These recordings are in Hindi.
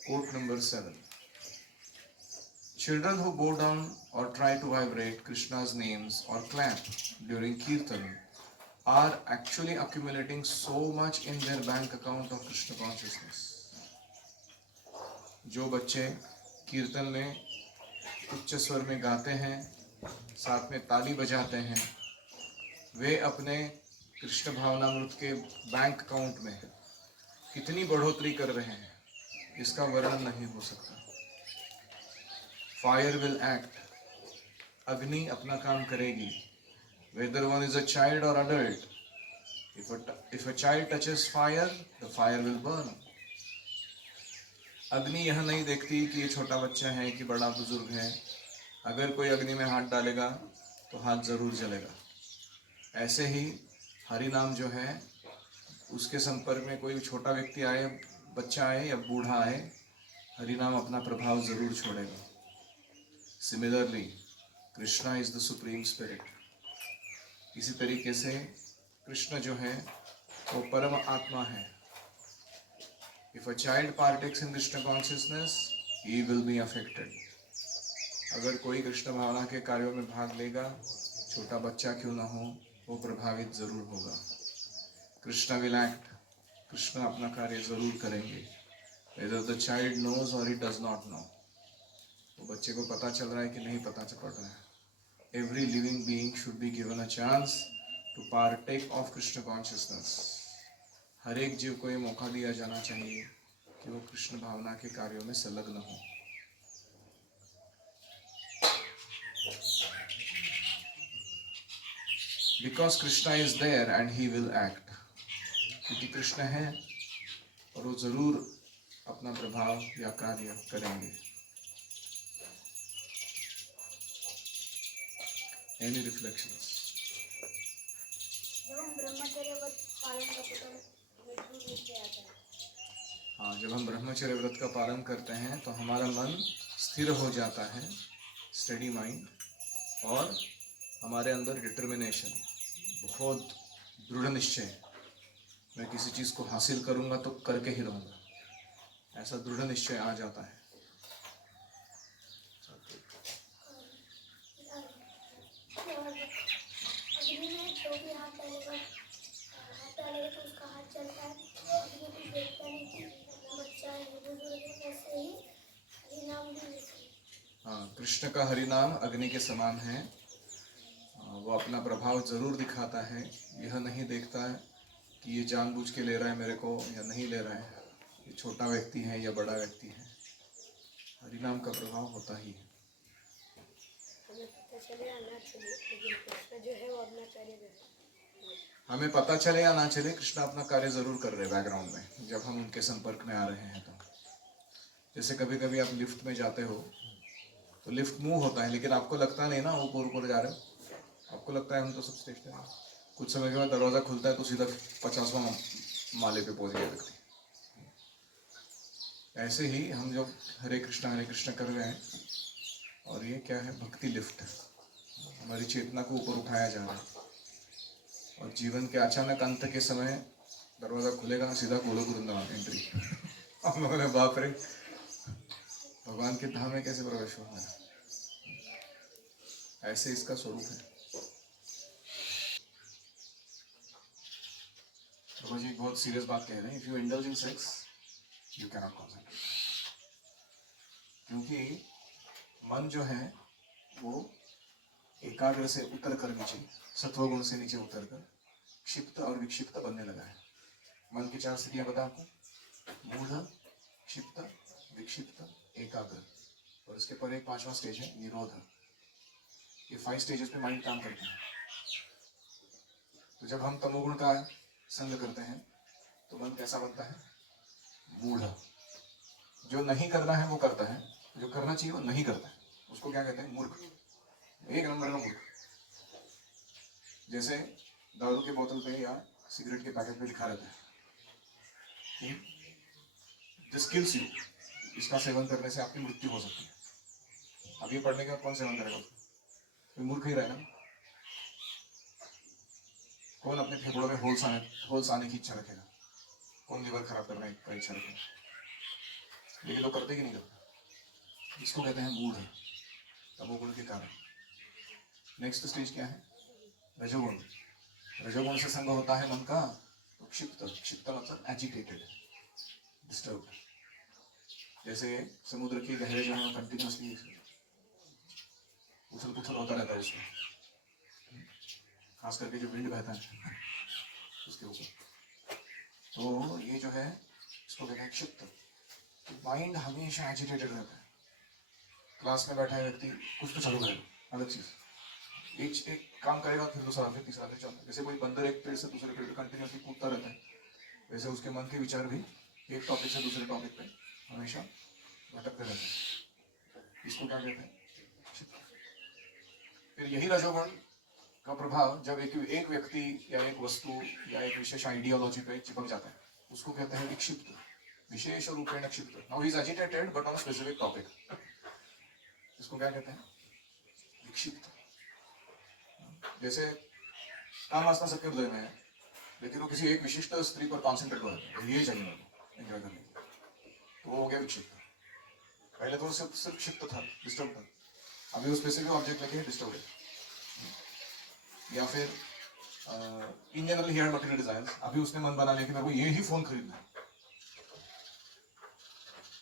Quote number 7. Children who bow down or try to vibrate Krishna's names or clap during Kirtan are actually accumulating so much in their bank account of Krishna consciousness. जो बच्चे कीर्तन में उच्च स्वर में गाते हैं, साथ में ताली बजाते हैं, वे अपने कृष्ण भावनामृत के बैंक अकाउंट में कितनी बढ़ोतरी कर रहे हैं, इसका वर्णन नहीं हो सकता। फायर विल एक्ट, अग्नि अपना काम करेगी। Whether one is a child or adult, if a child touches fire, the fire will burn. अग्नि यह नहीं देखती कि ये छोटा बच्चा है कि बड़ा बुजुर्ग है। अगर कोई अग्नि में हाथ डालेगा तो हाथ जरूर जलेगा। ऐसे ही हरि नाम जो है, उसके संपर्क में कोई छोटा व्यक्ति आए, बच्चा आए या बूढ़ा आए, हरि नाम अपना प्रभाव जरूर छोड़ेगा। Similarly Krishna is the supreme spirit. इसी तरीके से कृष्ण जो है वो परम आत्मा है। If a child partakes in Krishna consciousness, he will be affected. अगर कोई कृष्ण भावना के कार्यों में भाग लेगा, छोटा बच्चा क्यों ना हो, वो प्रभावित जरूर होगा। कृष्ण will act, कृष्ण अपना कार्य जरूर करेंगे। Whether the child knows or he does not know, वो बच्चे को पता चल रहा है कि नहीं पता चल पड़ रहा है। Every living being should be given a chance to partake of Krishna consciousness. हर एक जीव को ये मौका दिया जाना चाहिए कि वो कृष्ण भावना के कार्यों में संलग्न हो। Because Krishna is there and he will act. क्योंकि कृष्ण है और वो जरूर अपना प्रभाव या कार्य करेंगे। Any reflections? जब हम ब्रह्मचर्य व्रत पालन करते हैं तो मजबूत रूप से आता है। हाँ, जब हम ब्रह्मचर्य व्रत का पालन करते हैं तो हमारा मन स्थिर हो जाता है, स्टडी माइंड, और हमारे अंदर डिटर्मिनेशन, बहुत दृढ़ निश्चय, मैं किसी चीज़ को हासिल करूँगा तो करके ही रहूँगा, ऐसा दृढ़ निश्चय आ जाता है। अग्नि में जो भी हाथ डालेगा तो उसका हाथ जलता है। अग्नि कुछ देखता नहीं कि बच्चा है बुजुर्ग है, वैसे ही हरि नाम भी वैसे ही। हाँ, कृष्ण का हरि नाम अग्नि के समान है। वो अपना प्रभाव जरूर दिखाता है, यह नहीं देखता है कि ये जानबूझ के ले रहा है मेरे को या नहीं ले रहा है, ये छोटा व्यक्ति है या बड़ा व्यक्ति है। हरि नाम का प्रभाव होता ही है। हमें पता चले या ना चले, कृष्ण अपना कार्य जरूर कर रहे हैं बैकग्राउंड में, जब हम उनके संपर्क में आ रहे हैं तो। जैसे कभी कभी आप लिफ्ट में जाते हो तो लिफ्ट मूव होता है, लेकिन आपको लगता नहीं ना ऊपर ऊपर जा रहे हो, आपको लगता है हम तो सब स्टेशन है। कुछ समय के बाद दरवाजा खुलता है तो सीधा 50वां माले पे पहुंच गया व्यक्ति। ऐसे ही हम जो हरे कृष्णा कर रहे हैं, और ये क्या है, भक्ति लिफ्ट, हमारी चेतना को ऊपर उठाया जा रहा है। और जीवन के अचानक अंत के समय दरवाजा खुलेगा, सीधा गोलोक वृंदावन एंट्री। हम लोगों ने बाप रे, भगवान के धाम में कैसे प्रवेश होना है, ऐसे इसका स्वरूप है। तो जी बहुत सीरियस बात कह रहे हैं, if you indulge in sex you can not concentrate, क्योंकि मन जो है वो एकाग्र से उतर कर नीचे, सत्वगुण से नीचे उतर कर क्षिप्त और विक्षिप्त बनने लगा है। मन की 4 स्थितियां बता आपको, मूढ़, क्षिप्त, विक्षिप्त, एकाग्र, और इसके पर एक 5वां स्टेज है निरोध। ये 5 स्टेजेस पे माइंड काम करते हैं। तो जब हम तमोगुण का संग करते हैं तो मन कैसा बनता है, मूढ़। जो नहीं करना है वो करता है, जो करना चाहिए वो नहीं करता है, उसको क्या कहते हैं, मूर्ख, एक नंबर का मूर्ख। जैसे दारू के बोतल पे या सिगरेट के पैकेट पे लिखा रहता है दिस किल्स यू, इसका सेवन करने से आपकी मृत्यु हो सकती है। अब ये पढ़ने के बाद कौन सेवन करेगा, कोई मूर्ख ही रहेगा। कौन अपने फेफड़ों में होल्स आने की इच्छा रखेगा, कौन लीवर खराब करने की इच्छा रखेगा। लेकिन लोग करते कि नहीं करते। इसको कहते हैं मूढ़, तमोगुण के कारण। नेक्स्ट स्टेज क्या है? रजोगुण। रजोगुण से संग होता है मन का तो क्षिप्त। क्षिप्त मतलब एजिटेटेड, डिस्टर्ब। जैसे समुद्र की लहरें जो है कंटिन्यूसली उथल पुथल होता रहता है उसमें, खास करके जो विंड बहता है उसके ऊपर। तो ये जो है इसको कहते हैं क्षिप्त। माइंड हमेशा एजिटेटेड रहता है। क्लास में बैठा है व्यक्ति, कुछ तो चालू करेगा, अलग चीज, एक काम करेगा, फिर दूसरा, फिर तीसरा, फिर चौथा। जैसे कोई बंदर एक पेड़ से दूसरे पेड़ पे कंटिन्यूसली कूदता रहता है, वैसे उसके मन के विचार भी एक टॉपिक से दूसरे टॉपिक पे हमेशा भटकते रहते हैं। इसको क्या कहते हैं? फिर यही रजोगुण का प्रभाव जब एक व्यक्ति या एक वस्तु या एक विशेष आइडियोलॉजी पे चिपक जाता है, उसको कहते हैं विक्षिप्त। विशेष रूपेण क्षिप्त। Now he is agitated but on specific topic. इसको क्या कहते हैं? विक्षिप्त। जैसे काम वासना सबके हृदय में है, लेकिन वो किसी एक विशिष्ट स्त्री पर कॉन्सेंट्रेट हो जाता है, ये चाहिए मेरे एंजॉय करने के, तो वो हो गया विक्षिप्त। पहले तो सिर्फ क्षिप्त था, डिस्टर्ब था, अभी वो स्पेसिफिक ऑब्जेक्ट लेके डिस्टर्ब है। या फिर in general he had material desires, अभी उसने मन बना लिया कि मेरे को ये ही फोन खरीदना है,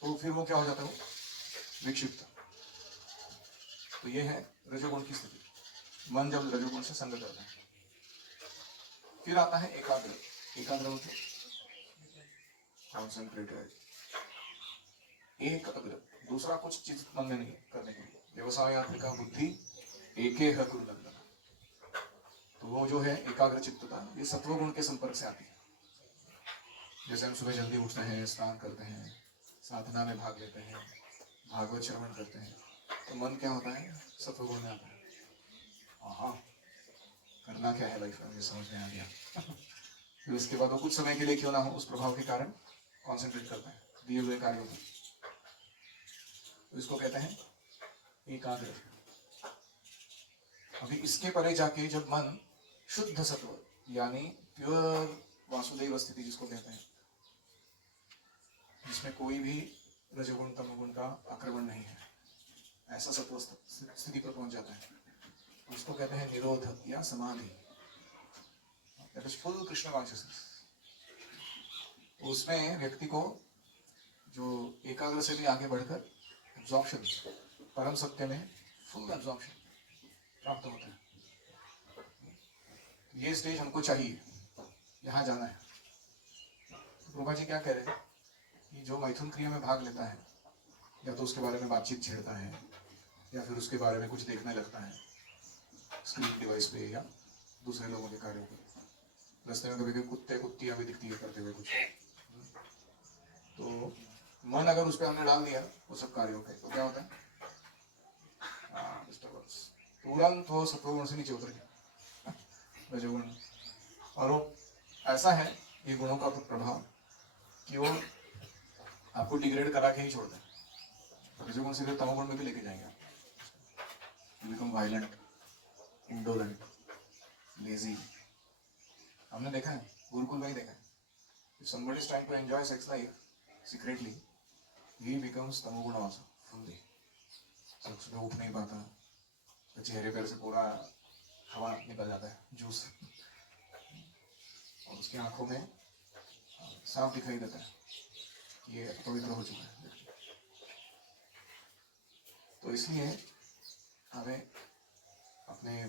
तो फिर वो क्या हो जाता है? वो विक्षिप्त। तो ये है रजोगुण की स्थिति, मन जब रजोगुण से संग करता है। फिर आता है एकाग्र। एकाग्र मतलब कॉन्सेंट्रेटेड, एक अग्र, दूसरा कुछ चीज मन में नहीं करने के लिए। व्यवसायात्मिका बुद्धि एके ह कुरुनंदन। तो वो जो है एकाग्र चित्तता, ये सत्वगुण के संपर्क से आती है। जैसे हम सुबह जल्दी उठते हैं, स्नान करते हैं, साधना में भाग लेते हैं, भागवत श्रवण करते हैं, तो मन क्या होता है? सत्वगुण में आता है। हाँ, करना क्या है लाइफ में, ये समझ में आ गया। फिर उसके बाद वो कुछ समय के लिए क्यों ना हो, उस प्रभाव के कारण कॉन्सेंट्रेट करता है दिए हुए कार्यों पर। तो इसको कहते हैं एकाग्र। अभी इसके परे जाके जब मन शुद्ध सत्व यानी प्योर वासुदेव स्थिति जिसको कहते हैं, जिसमें कोई भी रजोगुण तमोगुण का आक्रमण नहीं है, ऐसा सत्व स्थिति पर पहुंच जाता है, उसको कहते हैं निरोध या समाधि। That is full Krishna consciousness. उसमें व्यक्ति को जो एकाग्र से भी आगे बढ़कर एब्जॉर्प्शन, परम सत्य में फुल एब्जॉर्प्शन प्राप्त होता है। ये स्टेज हमको चाहिए, यहाँ जाना है। तो प्रभा जी क्या कह रहे हैं कि जो मैथुन क्रिया में भाग लेता है, या तो उसके बारे में बातचीत छेड़ता है, या फिर उसके बारे में कुछ देखने लगता है स्क्रीन डिवाइस पे या दूसरे लोगों के कार्यों पर, रास्ते में कभी कभी कुत्ते कुत्तियां भी दिखती है करते हुए कुछ, तो मन अगर उस पर हमने डाल दिया वो सब कार्यों पे, तो क्या होता है? डिस्टर्बेंस। तुरंत वो सत्वगुण से नीचे उतर गया, रजोगुण। और वो ऐसा है ये गुणों का प्रभाव कि वो आपको डिग्रेड करा के ही छोड़ता है। रजोगुण से फिर तमोगुण में भी लेके जाएंगे आप। You become violent, indolent, lazy. हमने देखा है, गुरुकुल में ही देखा है, if somebody is trying to enjoy sex life secretly, he becomes तमोगुण also fully। सुबह उठ नहीं पाता, चेहरे पर से पूरा हवा निकल जाता है, जूस, और उसकी आंखों में साफ दिखाई देता है ये पवित्र हो चुका है। तो इसलिए हमें अपने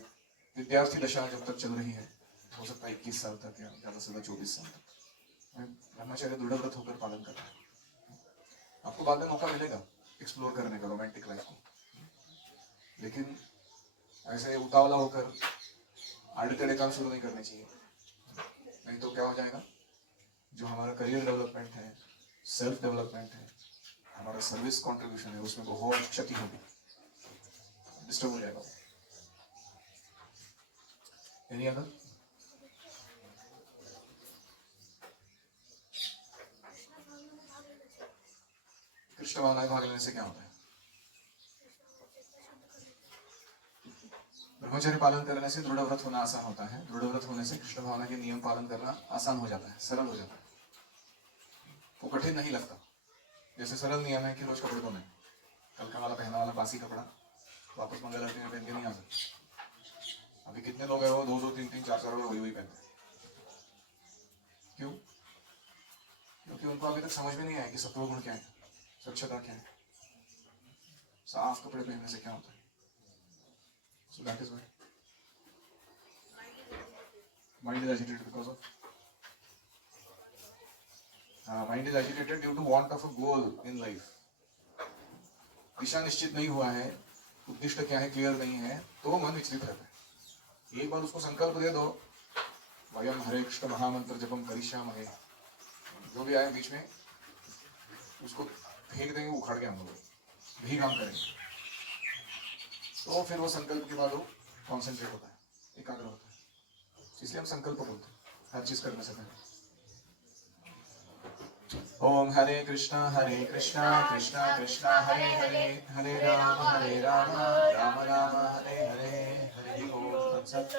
विद्यार्थी दशा जब तक चल रही है, हो सकता है 21 साल तक या ज़्यादा से ज़्यादा 24 साल तक, ब्रह्मचर्य दृढ़व्रत होकर पालन करना है। आपको बाद में मौका मिलेगा एक्सप्लोर करने का रोमांटिक लाइफ को, लेकिन ऐसे उतावला होकर आड़े टेढ़े काम शुरू नहीं करने चाहिए। नहीं तो क्या हो जाएगा, जो हमारा करियर डेवलपमेंट है, सेल्फ डेवलपमेंट है, हमारा सर्विस कंट्रीब्यूशन है, उसमें बहुत क्षति होगी, डिस्टर्ब हो जाएगा। Any other? कृष्ण भावनाएं भाग लेने से क्या होता है? ब्रह्मचर्य पालन करने से दृढ़ व्रत होना आसान होता है, दृढ़ व्रत होने से कृष्ण भावना के नियम पालन करना आसान हो जाता है, सरल हो जाता है, वो कठिन नहीं लगता। जैसे सरल नियम है कि रोज कपड़े धोने, कल का वाला पहना वाला बासी कपड़ा वापस मंगल आरती में पहन के नहीं आ सकते। अभी कितने लोग हैं वो 200 3 4 4 वही वही पहनते हैं। क्यों? क्योंकि उनको अभी तक समझ में नहीं आया कि सत्व गुण क्या है, स्वच्छता क्या है, साफ कपड़े पहनने से क्या होता है। So that is why mind is agitated because of mind is agitated due to want of a goal in life. दिशा निश्चित नहीं हुआ है, उद्दिष्ट क्या है क्लियर नहीं है, तो मन विचलित रहता है। एक बार उसको संकल्प दे दो, वयम हरे कृष्ण महामंत्र जपम करिष्यामहे, जो भी आए बीच में उसको फेंक देंगे, उखाड़ के हम लोग भी काम करेंगे। तो फिर वो संकल्प के बाद वो कॉन्सेंट्रेट होता है, एकाग्र होता है। इसलिए हम संकल्प बोलते हैं हर चीज करने से पहले। ओम हरे कृष्णा कृष्णा कृष्णा हरे हरे, हरे राम राम राम हरे हरे, हरि ओम तत्सत।